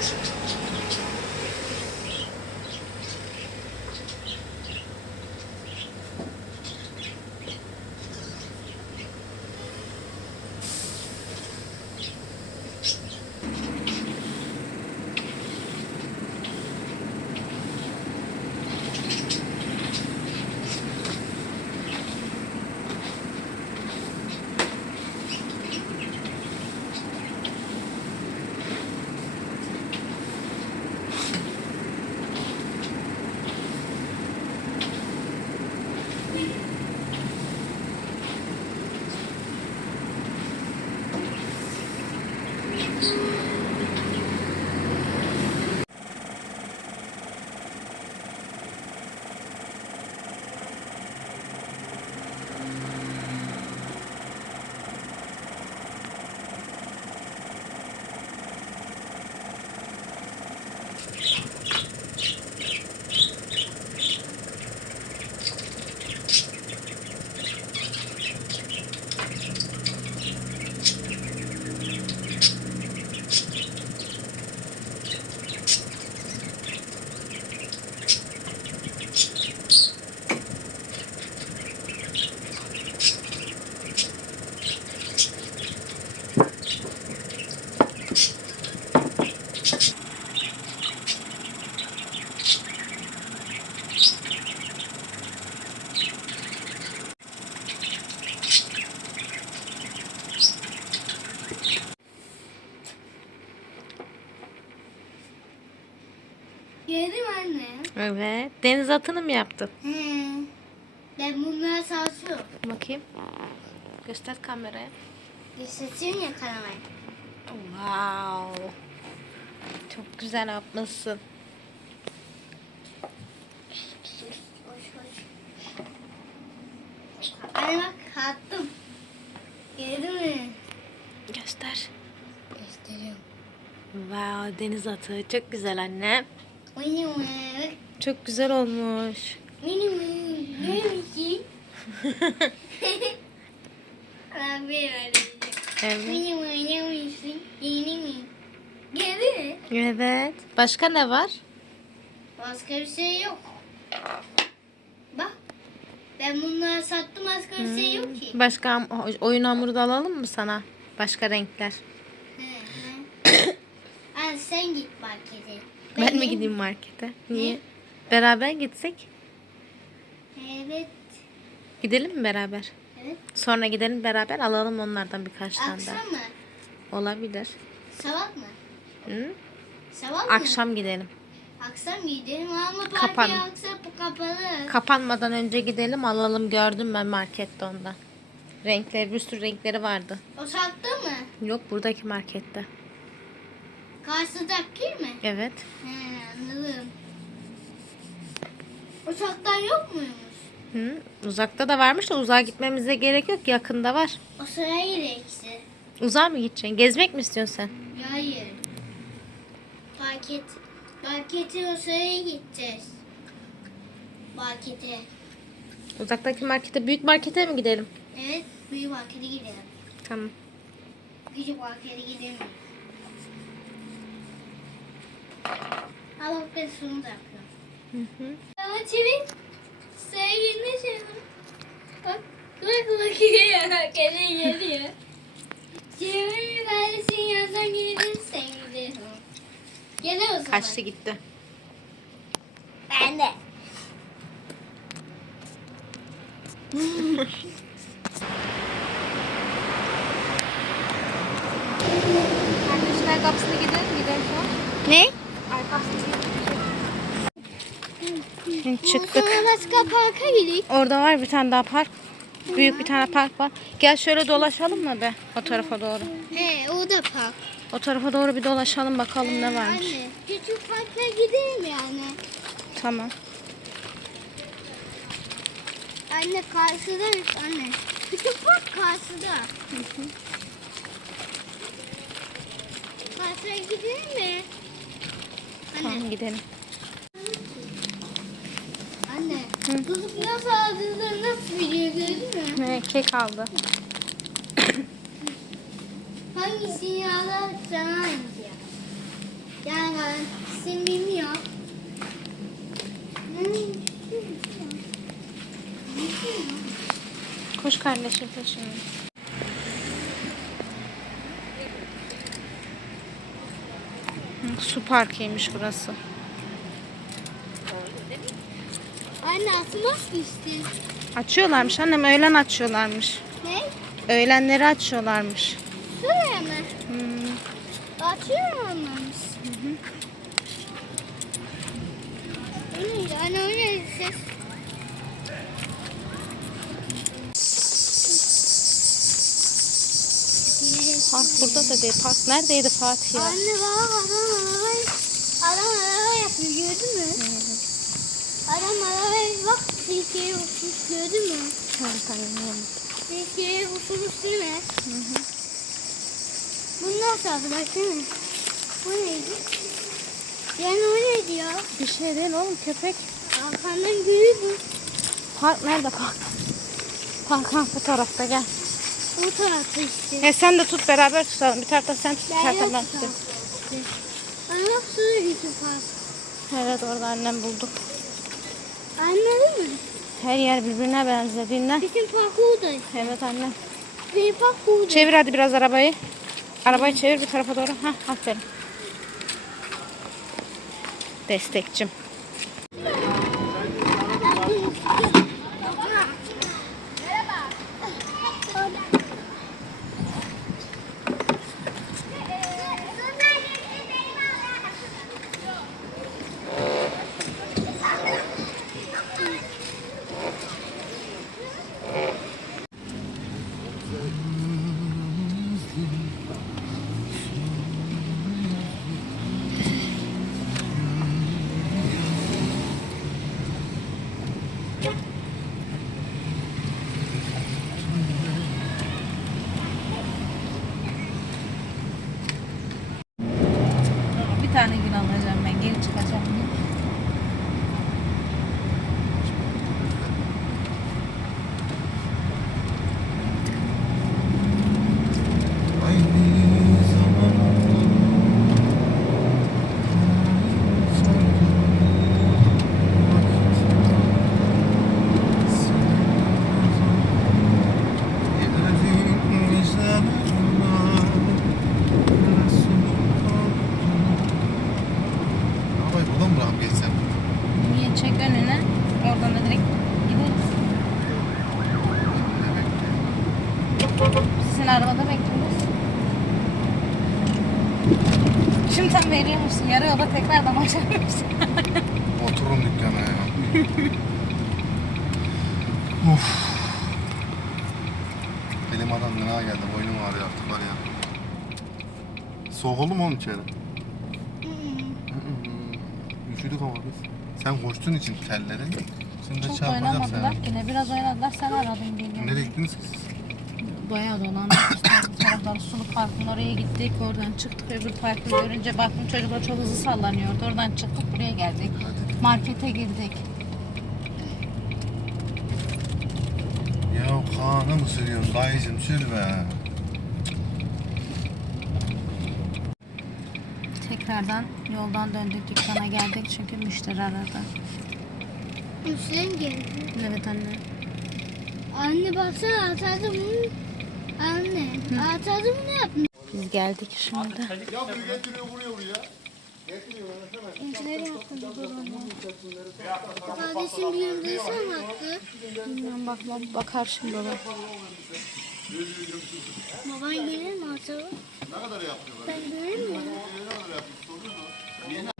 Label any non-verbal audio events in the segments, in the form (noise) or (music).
Thank. Evet. Deniz atını mı yaptın? He. Ben bunları sarsıyorum. Bakayım. Göster kameraya. Gösteriyorum ya karamayı. Wow. Çok güzel yapmışsın. Anne bak kalktım. Yedin mi? Göster. Gösteriyorum. Wow, deniz atı. Çok güzel anne. Mi? Çok güzel olmuş. Ne. Evet. Ne? Evet. Başka ne var? Başka bir şey yok. Bak. Ben bunları sattım başka bir şey yok ki. Başka ham- oyun hamuru da alalım mı sana? Başka renkler. He. Anne (coughs) sen git markete. Ben mi gideyim markete? Niye? Beraber gitsek? Evet. Gidelim mi beraber? Evet. Sonra gidelim beraber alalım onlardan birkaç tane Akşam daha. mı? Olabilir. Sabah mı? Hı? Sabah mı? Akşam gidelim. Akşam gidelim ama parti Kapan. akşam kapalı. Kapanmadan önce gidelim alalım. Gördüm ben markette ondan. Renkleri bir sürü renkleri vardı. o sattı mı? Yok buradaki markette. Karşıdaki mi? Evet. He anladım. O çoktan yok muymuş? Hı? Uzakta da varmış da uzağa gitmemize gerek yok. Yakında var. O sırayı eksi. Uzağa mı gideceksin? Gezmek mi istiyorsun sen? Hayır. Market. Markete o sıraya gideceğiz. Markete. Uzaktaki markete, büyük markete mi gidelim? Evet, büyük markete gidelim. Tamam. Küçük markete gidelim. Bak ben şunu da yapıyorum. Ama çevir. Sevgilini çevir. Bak. Bak bakıyor. Kendi geliyor. Çevir kardeşin yazan gelin sevgili. Gene o zaman. Kaçtı gitti. Ben de. (laughs) Kardeşler kapısına gidelim. Gidelim Ne? Başka parka gidelim. Orada var bir tane daha park. Büyük bir tane park var. Gel şöyle dolaşalım mı be? O tarafa doğru. He o da park. O tarafa doğru bir dolaşalım bakalım ne varmış. Anne küçük parka gidelim yani. Tamam. Anne karşıdayız anne. Küçük park karşıda. Karşıya gidelim mi? Anne. Tamam gidelim. Çocuk nasıl aldığını nasıl biliyor gördün mü? Ne kek aldı. Hangisini (coughs) alırsan hangisi yap. Yani garantisini bilmiyor. Koş kardeşim peşine. Su parkıymış burası. Anne ki işte. Açıyorlarmış annem öğlen açıyorlarmış. Ne? Öğlenleri açıyorlarmış. Şuraya mı? Hmm. Açıyor olmamış? O neydi? Anne neydi ses? Park burada da değil. Park neredeydi Fatih ya? Anne baba adam araba adam araba yapıyor gördün mü? Adam arabaya bak silkeye uçmuş gördün mü? Annem. Silkeye uçmuş değil mi? Bu nasıl arkadaş değil mi? Bu neydi? Yani o neydi ya? Bir şey değil oğlum köpek. Arkandan gülüyor bu. Park nerede park? Park ha bu tarafta gel. O tarafta işte. E sen de tut beraber tutalım. Bir tarafta sen tut, bir tarafta ben tutayım. Anne bak şurada bir park. Evet orada annem buldu. Anladın mı? Her yer birbirine benzediğinden. Bizim park orada. Evet annem. Benim park orada. Çevir hadi biraz arabayı. Arabayı çevir bir tarafa doğru. Hah aferin. Destekçim. Bir tane gün alacağım ben. Geri çıkacağım. Yarı yolda tekrardan başlar mısın? (laughs) Otururum dükkana ya. (laughs) of. Elim adam ne geldi. Boynum ağrıyor artık var ya. Soğuk oldu mu oğlum içeri? Üşüdük ama biz. Sen koştuğun için telleri. Şimdi Çok çarpacak oynamadılar ki ne biraz oynadılar sen aradın diye. Nereye gittiniz ki siz? Bayağı dolandık. İşte bu tarafları Suluk Park'ın oraya gittik. Oradan çıktık. Öbür parkı görünce baktım çocuklar çok hızlı sallanıyordu. Oradan çıktık buraya geldik. Markete girdik. Ya Kaan'ı mı sürüyorsun? Dayıcım sür be. Tekrardan yoldan döndük dükkana geldik çünkü müşteri aradı. Müslüm geldi. Evet anne. Anne baksana atadım. Anne atadım ne yaptın? Biz geldik şimdi. Yapıyor getiriyor vuruyor buraya. Getiriyor Nereye attın Kardeşim bir yıldızı mı attı? Bilmiyorum bak, bak bakar şimdi baba. Baban gelir mi acaba? Ne kadar yapıyor? Ben göremiyorum. Ne kadar? Soruyor mu?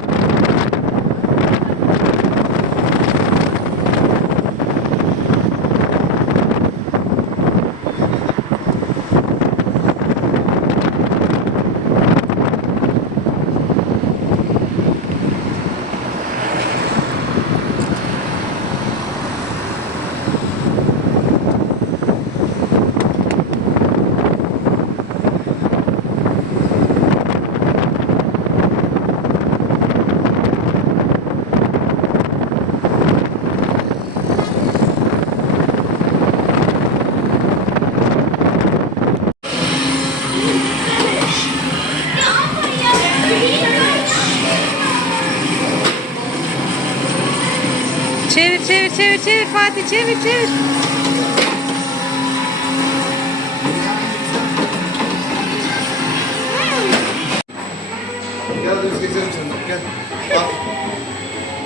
Çevir çevir Fatih çevir çevir. Gel biz gezelim seninle. Gel. Bak.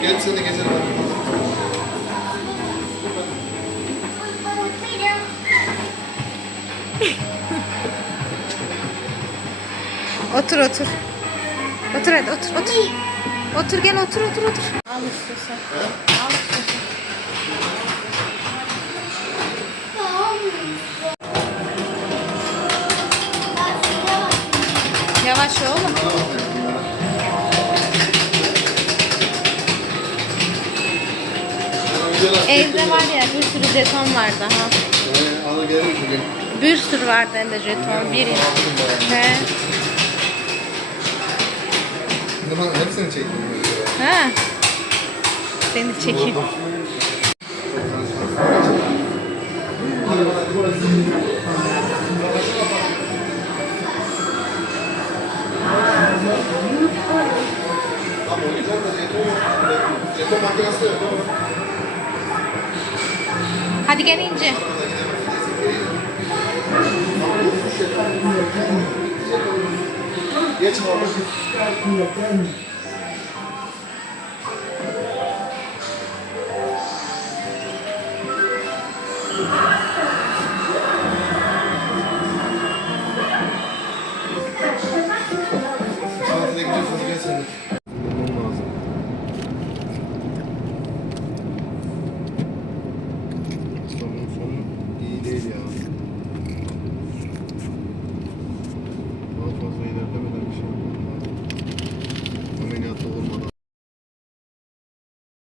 Gel sen de gezelim. Otur otur. Otur hadi otur otur. Otur gel otur otur otur. Al istiyorsan. Yavaş oğlum. Evde var ya bir sürü jeton vardı ha. Al gelelim bugün. Bir sürü vardı evde jeton. Bir. He. Hepsini çektim. Ha. Seni çekeyim.